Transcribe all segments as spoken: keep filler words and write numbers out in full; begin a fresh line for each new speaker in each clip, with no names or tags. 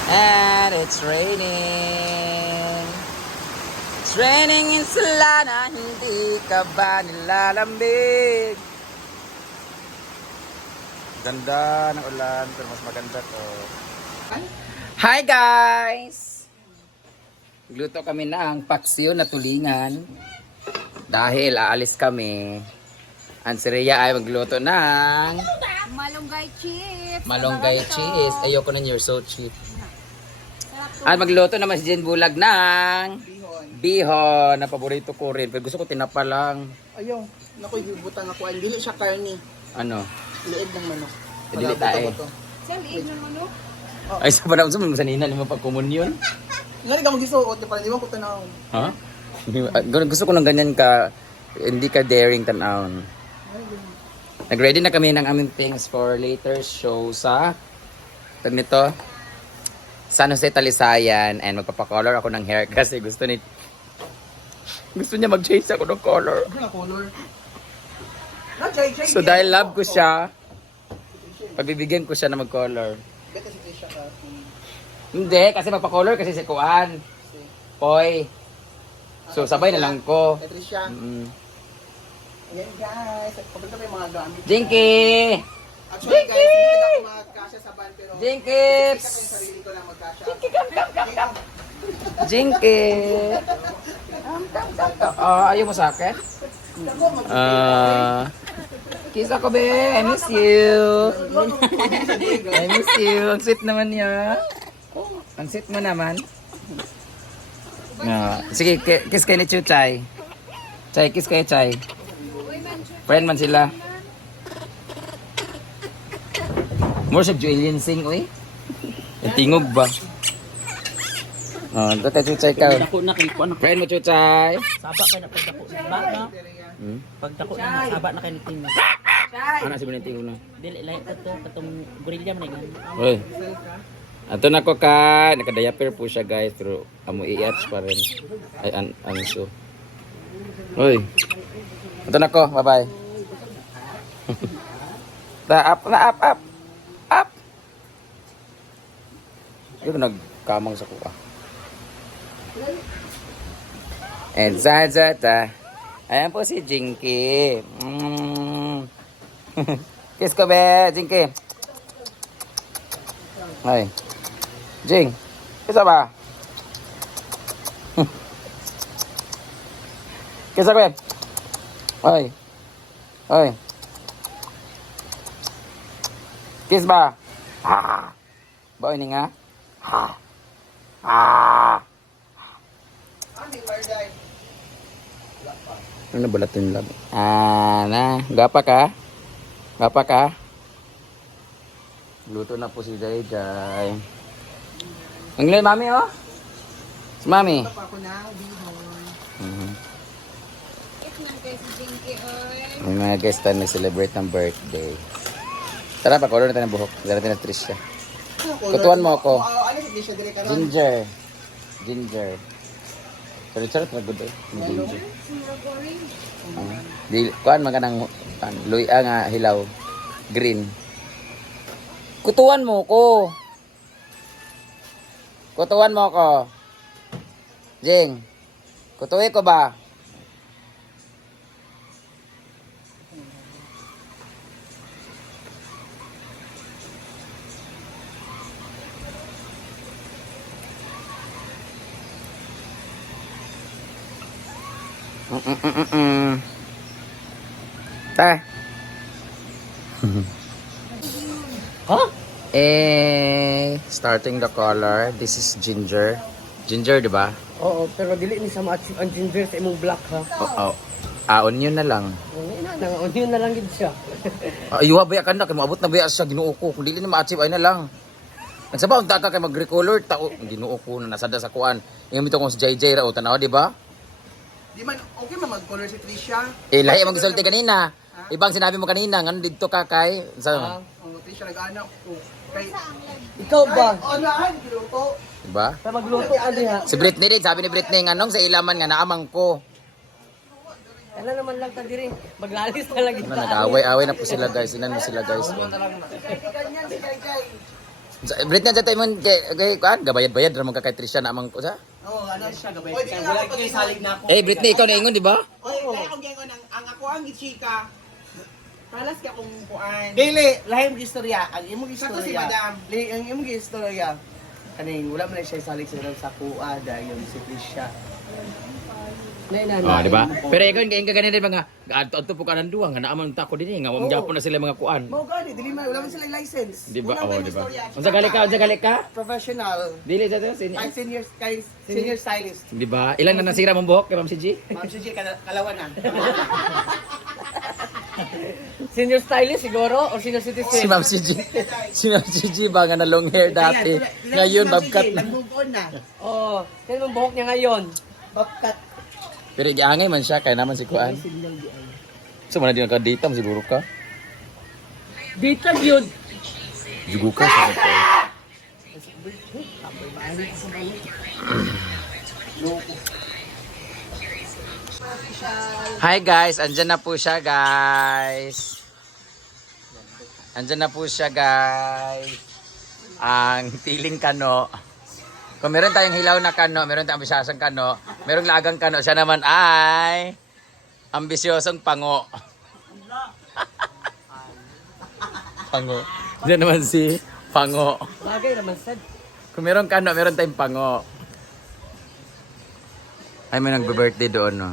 And it's raining. It's raining in Salana, hindi ka ba nilalambig? Ganda ng ulan, pero mas maganda to. Hi guys! Gluto kami ng paksiw na tulingan. Dahil aalis kami. Ang si Rhea ay magluto ng
malunggay cheese.
malunggay cheese. Ayoko na you're so cheap. At magluto naman si Jen Bulag ng
Bihon.
bihon na paborito ko rin. Pero gusto ko tinapa lang.
Ayaw. Naku, ibutang ako. Ang dili siya karni.
Ano?
Liig ng manok.
Eh, dili tae.
Sa liig ng manok.
Ay, sa panahon sa mga sanina ni mga pagkomunyon.
Nga ka mag-isuot. Parang di ba ko tanawon.
Ha? Gusto ko ng ganyan ka, hindi ka daring tanawon. Nag-ready na kami ng aming things for later show sa tag nito San Jose Talisayan, and magpapakolor ako ng hair kasi gusto ni gusto niya mag-change ako ng color.
Ano na color? Na, Jay, Jay.
So dahil love ko siya, pagbibigyan ko siya na mag-color.
Beta si Trisha ka.
Hindi, kasi magpa-color kasi si Kuan. Poy. So sabay na lang ko.
Kay Trisha.
Mm.
Ayan guys. Kapag may mga gamit.
Jinky!
Actually guys, hindi ako magkasya sa van pero
Jinkips!
kasi yung sarili ko lang magkasya.
Jinky! Ah, ayaw mo sa akin? Ah, kiss ako, be. I miss you. I miss you. Ang sweet naman niya. Ang sweet mo naman. Ah, sige, ki- kiss kayo ni Chuchay. Chay, kiss kayo, Chay. Friend man sila. More sa Julian Singh, uy. Yung tingog ba? Oh, ito ka, Chuchay ka.
Dako na kay kuan.
Friend mo, Chuchay.
Saba kay na pagdako. Ba na.
Hmm?
Pagdako na saba na kay nitin.
Ano si Benito na?
Dili lahi kato katong gorilya man nga.
Uy. Ato na ko ka, naka-diaper po siya guys, pero amo i-atch pa rin. Ay, an anso. Uy. Ato na ko, bye-bye. Na up, na up, up. Up. Yung nagkamang sa kuha. And Zazata. Ayan po si Jinky. Mm. Kiss ko be, Jinky. Ay. Jing. Kiss ba? Kiss ko be. Ay. Ay. Kiss ba? Ah. Ba ini nga? Ah. Ah.
Ano yung Marday?
Ano na balat yung lab? Ah, na. Gapa ka? Gapa ka? Luto na po si Jai Jai. Ang galing, mami, oh. Si mami.
Ito pa ako na, bihon.
Mhm.
Ito lang kay si Jinky, oy.
May mga guest na nag-celebrate ng birthday. Tara, pa-color natin ang buhok. Tara natin ang tris siya.
Ano color?
Kutuan mo ako.
Oh, ano si Trisha dire karon?
Ginger. Ginger. Sorry, sorry, tragod eh. Yung Ginger. Ah. Di, kuhan man ka ng uh, luya nga hilaw. Green. Kutuan mo ko. Kutuan mo ko. Jing. Kutuwi ko ba? Mm -mm -mm -mm -mm. Ta.
Ha?
Eh, starting the color. This is ginger. Ginger, di ba?
Oo, pero dili ni sa ma-achieve ang ginger sa imong black ha.
Oo. Ah, onion na lang.
Oo, ina na onion na lang gid siya.
Ah, ayuha baya ka na. Kaya maabot na baya siya. Ginuo ko. Kung dili na ma-achieve, ay na lang. Nagsabaw, ang taka kay mag-recolor. Tao, ginuo ko na nasada sa kuan. Yung mito kong si J J Rao. Tanawa, di ba?
Di man, okay man mag-color si Trisha.
Eh, lahi ang magsulti kanina. Ibang sinabi mo kanina. Nga dito ka kay... Sa,
Oh, Trisha nag-anak ko. Kay...
Ikaw ba?
Oh, naan, giluto.
diba?
Sa magluto ka diha.
Si Britney din. Sabi ni Britney, nganong sa ilaman nga naamang ko.
Ano naman lang ta diri. Maglalis na lagi
Na, nag-away-away na po sila guys. Inan mo sila guys.
Si Kay ganyan, si Kay Kay.
Brit na dyan tayo mo, kay, kay, kuan, gabayad-bayad, ramang ka kay Trisha na amang, sa?
Oo, ano siya gabay.
Oy, di
Kaya
na
wala
ako
kayo salig na ako.
Eh, Britney, ikaw na ingon, di ba?
Oy, kaya akong gingon ang ang ako ang chika. Talas ka kung kuan.
Dili, lahim istorya. Ang imong
Sakto si
istorya.
Madam.
Li, ang imong istorya. Kaning wala man siya salig sa sa kuha dayon si Trisha. Nay na.
Oh, di ba? Pero ikaw, yung ganyan din mga, adto po ka ng duwang, nga naaman tako din eh, nga, magyapon na sila mga kuan.
Mao gani, dili man wala man sila license.
Di ba?
Unang
Oh,
time
di ba?
istorya,
Unsa gali ka, unsa gali ka?
Professional.
Dili sa to, sin.
Kahit senior, kahit senior stylist.
Di ba? Ilan na nasira mong buhok kay Ma'am si G?
Ma'am Suji, kala- kalawan na. Senior stylist siguro or senior citizen?
Si Ma'am si G. Si Ma'am si G ba nga na long hair dati. Ngayon, babkat na.
Nag-move on na.
Oo. Oh, kaya ang buhok niya ngayon. Babkat.
Pero giangay man siya, kaya naman si Kuan. So, man na din ka data, siguro ka.
Dita yun.
Jugo ka sa ko. Hi guys, andyan na po siya guys. Andyan na po siya guys. Ang tiling kano. Kung meron tayong hilaw na kano, meron tayong ambisyosong kano, merong lagang kano, siya naman ay ambisyosong pango. Pango. Diyan naman si Pango.
Bagay naman sad.
Kung meron kano, meron tayong pango. Ay, may nagbe-birthday doon, no?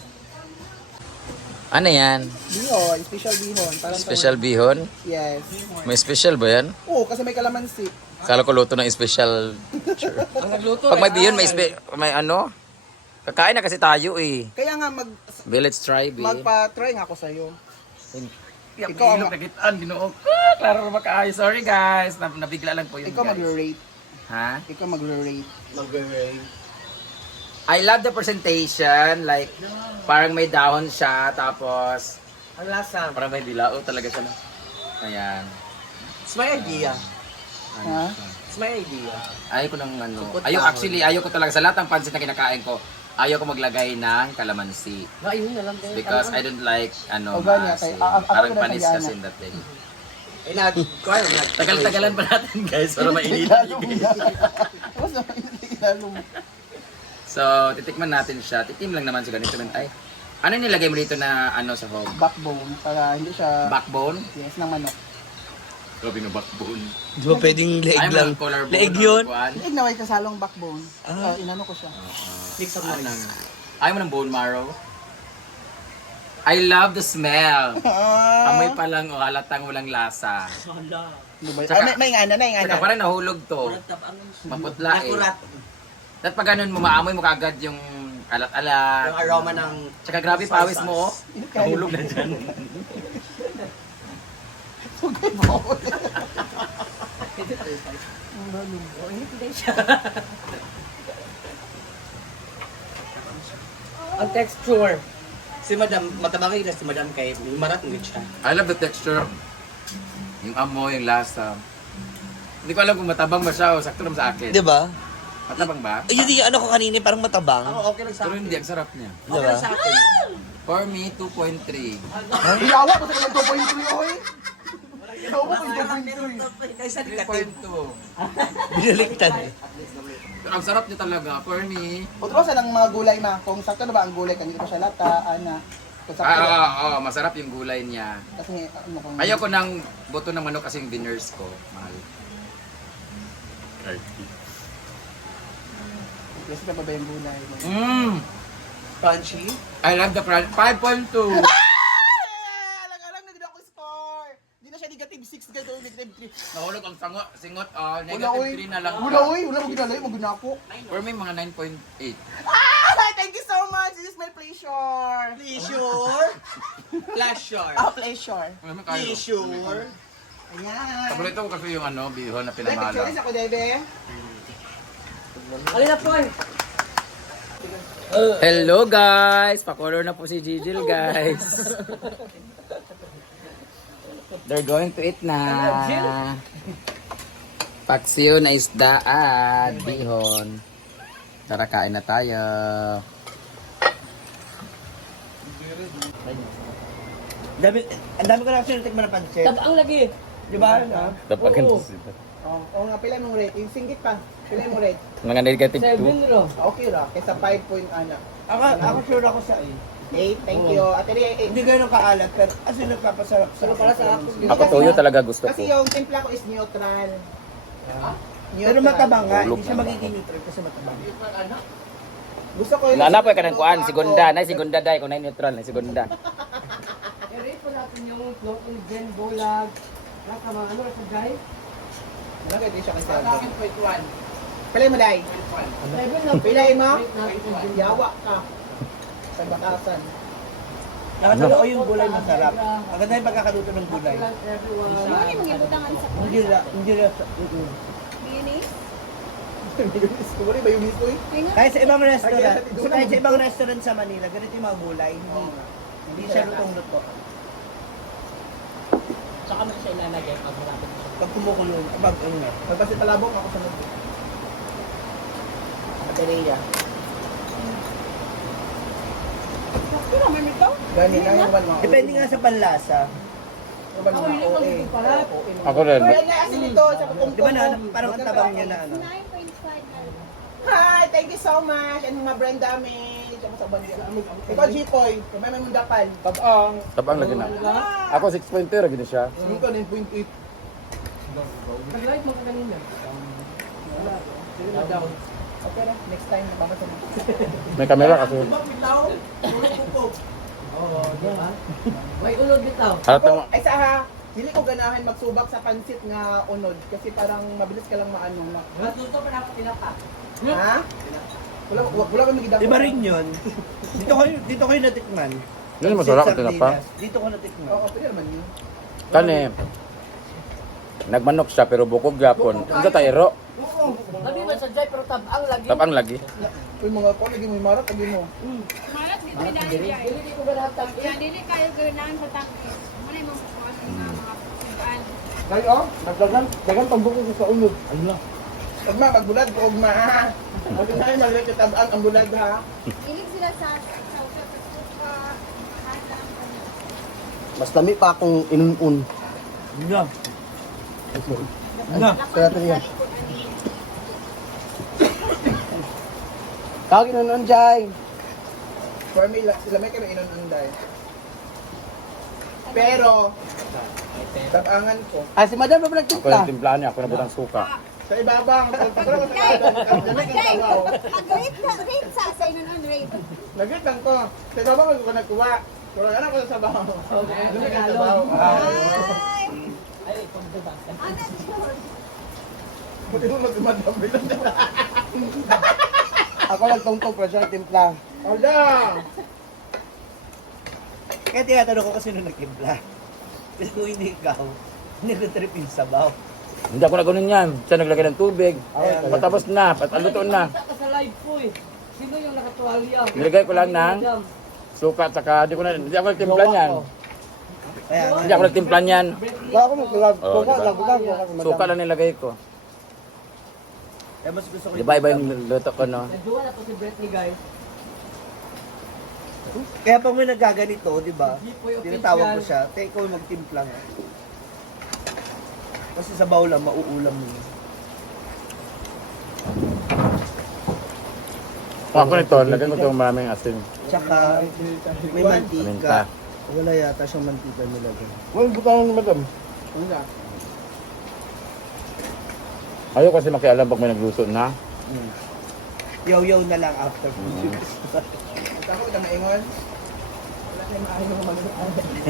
Ano yan?
Bihon, special bihon. Parang
Special bihon?
Yes.
May special ba yan?
Oo, kasi may kalamansi.
Kala ko luto ng special.
Ang nagluto.
Pag may bihon, may, spe- may ano? Kakain na kasi tayo eh.
Kaya nga mag
Be, let's try, be.
magpa-try nga ako sa iyo.
Ikaw
Ikaw ang-
ang nakitaan, ginoo. Klaro na makaayos. Sorry guys, Nab- nabigla lang po yun
Ikaw
guys.
mag-rate.
Ha?
Ikaw mag-rate.
Mag-rate.
I love the presentation. Like, parang may dahon siya. Tapos,
Ang lasa.
parang may dilao talaga siya. No? Ayan.
It's my idea.
Ano
Ha?
siya?
It's my idea.
Ayaw ko ng ano.
Sukot
Ayaw
dahon.
actually, ayaw ko talaga. Sa lahat ng pansit na kinakain ko, ayaw ko maglagay ng kalamansi.
Ayun na lang din.
Because I don't like, ano,
O, ganyan,
maasim.
kay- a- a- ako
Parang
ko na
panis
kaya
kasi
na.
that thing.
Eh, nag... Kaya na.
Tagal-tagalan pa natin guys, para mainitan.
Lalo mo na. Tapos naman, lalo mo.
So, titikman natin siya. Tikim lang naman sa ganito. Ay, ano nilagay mo dito na ano sa hog?
Backbone, para hindi siya,
Backbone?
yes, ng manok.
Grabe na backbone.
Di ba pwedeng leeg
Ay,
lang?
mga collarbone.
Leeg yun?
kuwan.
Hindi, naway kasalong backbone. Ah. inano ko siya.
Mix of
Ano?
noise.
Ayaw mo ng bone marrow? I love the smell.
Ah,
Amoy pa lang, oh, halatang walang lasa.
Hala.
ano ba?
Tsaka-
Ah, may, may ngana na, may
Saka
ngana.
parang nahulog to. Maputla eh.
Nakurat.
At pag ganun mo, maamoy mo kagad yung alat-alat.
Yung aroma ng...
Tsaka grabe pawis mo, oh. Nahulog na dyan.
Ang texture. Si Madam, matabangay na si Madam kay marat ng siya.
I love the texture. Yung amoy, yung lasa. Hindi ko alam kung matabang ba siya o sakto naman sa akin.
Di ba?
Matabang ba?
Ay, yun yung ano ko kanina, parang matabang.
Ako okay lang sa
Pero
akin.
hindi, ang sarap niya.
Di
Okay
ba?
lang sa akin.
For me, two point three.
Ilawa ko sa two point three, oy. Ilawa ko yung two point three.
Kaysa di
three
ka
point two.
Binaliktad.
Pero ang sarap niya talaga. For me,
Utrosan ang mga gulay na. Kung sakto na ba ang gulay, kanina pa siya lata, ana. Kung sakto
ah,
na.
ah, ah, masarap yung gulay niya.
Kasi, ano kung...
Ayaw ko ng buto ng manok kasi yung diners ko. Mahal.
Kasi pa ba yung gulay?
Mmm!
Crunchy.
I love the crunch. five point two.
Alang-alang na din ako score. Hindi na siya negative six, ganito negative three.
Nahulog ang sango, singot. Oh,
Wala,
negative
oy.
three na lang.
Wala, oy. Wala mo ginalay. Maguna ako.
For me, mga nine point eight.
Ah! Thank you so much. This is my pleasure.
Pleasure. Pleasure.
Ah, pleasure.
Alam mo kayo.
Pleasure.
Ayan.
Paborito ko kasi yung ano, bihon na
Ay, picture
pinamala.
ako, Debe.
Alin na po eh.
Hello guys! Pakolor na po si Gigil guys. They're going to eat na. Paksiw na isda at bihon. Tara, kain na tayo.
Dami, ang dami ko na kasi natikman na pansit.
Tabang lagi.
Di ba? No?
Tapakan
Oo.
sila.
Oh, oh nga, pila mong rate? Yung singgit pa. Pila mong rate?
Mga negative two.
Seven ro.
Okay ra, kaysa five point ano.
Ako, ako sure ako sa eight.
eight, thank you. Ate Ria, eight.
Hindi ganun kaalat, pero as in nagpapasarap. Pero para sa ako.
Ako tuyo talaga gusto
Kasi
ko.
yung timpla ko is neutral.
Pero matabang nga,
Tulog
hindi siya
na.
magiging neutral kasi matabang.
Gusto ko yung...
Naana po ka ng kuan, segunda, na segunda dai kung na neutral na segunda.
I-rate po natin yung floating gen bulag. Naka mga ano sa guys?
Bakit di siya kasi ako? Pila mo, Day?
Seven lang.
Pila mo?
Rate natin yung gen
Yawa ka. Sa bakasan.
Nakatulog ko yung gulay masarap. Ang ganda yung pagkakaluto ng gulay.
Ano yung mga butangan sa
Hindi la, hindi la. mm-mm.
mayonnaise?
Kumari ba yung dito eh?
Ay nga.
Kahit sa ibang restaurant, so kahit sa ibang restaurant sa Manila, ganito yung mga gulay, hindi, hindi siya lutong-luto.
Saka mo siya ilalagay pag malapit na siya.
Pag kumukulo, pag ano na.
Pagpasi talabong ako sa mundo. Ate Ria.
Pero naman ito.
Gani na yung one mo.
Depende nga sa panlasa.
Yung one mo. O eh.
Ako rin.
Kaya na asin ito sa kutong
Di ba na, parang ang tabang niya na ano?
nine point five na.
Hi, thank you so much. And mga brand damage. Ako sa bandila. Ikaw, G-Koy. Kumay may mundakan. Tabang.
Tabang lagi na. Ako six point two ra gid siya.
Sino ka nine point eight?
Nag-like mo ka kanina.
Okay na, next time babasa mo.
May camera kasi.
Oo, di ba? May ulog bitaw.
Halata mo.
Ay sa ha, hindi ko ganahan magsubak sa pansit nga unod kasi parang mabilis ka lang maano. Ma
Matuto pa na ako pinapa.
ha? Wala wala, wala kami gidang.
Iba rin yun. Dito kayo, dito kayo natikman.
Yun yung masarap ang tinapa.
Dito ko natikman.
Oo, pwede naman yun.
Kani. Nagmanok siya pero bukog gapon. Unsa tayro?
Labi man sa Jai, pero tabang lagi.
Tabang lagi.
Uy mga ko, lagi mo yung marat, lagi mo.
Malat dito na dahil.
Hindi ko ba lahat tabang?
Yan, dili kayo ganahan sa tangke. Muna yung mga bukas na mga pusugan.
Dahil oh, nagdagan, dagan pang bukog sa unod. Allah. Ugma, magbulad ko, ugma ha. Kasi na yung maliit yung tabaan ang bulad ha.
Ilig sila sa sa sa sa hasta ang kanya.
Mas dami pa akong inun-un. Hindi. Na, kaya ito niya. Kawag inun-un, Jai.
For me, la- sila may kami inununday. Pero, tabangan ko.
Ah, si Madam pa
Ako
nagtimpla.
yung timplahan niya, ako na butang suka.
Sa ibabang, pagpapala ko sa kanan, nagit
Okay,
ang tabaw.
mag-rate na, rate sa sa inun on rate.
Nagit lang ko. Sa ibabang ko nagkuha. Wala ka na ko sa sabaw. Nagit ang sabaw.
Ay! Ano yun?
Buti mo magmadam bilang na.
Ako nagtungtong pero siya nagtimpla.
Ala!
Kaya tinatanong ko kasi nung nagtimpla. Kasi kung hindi ikaw, nag-trip yung sabaw.
Hindi ako na ganun yan. Siya naglagay ng tubig.
Ayan.
Patapos na, pataluto na.
Nakita ka sa live po eh. Sino yung nakatuwalya?
Nilagay ko lang ng suka at saka di ko na, hindi ako nagtimpla niyan.
Kaya,
Hindi ako nagtimpla niyan.
wala ako magkalag.
Oh, diba? Suka lang nilagay ko.
Kaya mas gusto ko
Di ba iba yung luto ko, no?
Nagduwa na po si Britney guys.
Kaya pag may nagaganito, di ba?
Hindi po yung
Tinatawag ko
official.
siya, kaya ikaw yung magtimpla nga. Kasi sa baw lang, mauulam mo. yun.
Kung ako nito, lagyan ko itong maraming asin.
Tsaka, may mantika.
Minta.
Wala yata siyang mantika nilagay.
Well, butang madam.
Wala.
Ayaw kasi makialam pag may nagluto na.
Hmm. Yaw-yaw na lang after.
Ito ako, ito maingon. Wala kayo maayon ng mag-aaral.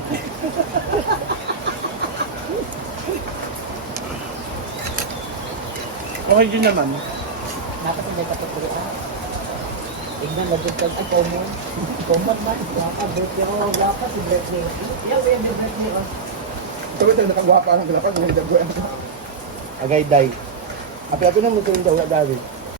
Okay din naman.
Dapat hindi ka tuturuan. Tignan na dyan kag ikaw mo. Ikaw man man. Waka, Britney ako. Waka si Britney. Iyaw ba yung Britney oh.
Ito ito, nakagwapa ng galapan. Hindi dagoy.
Agay day. Api-api na mo ito yung daw, David.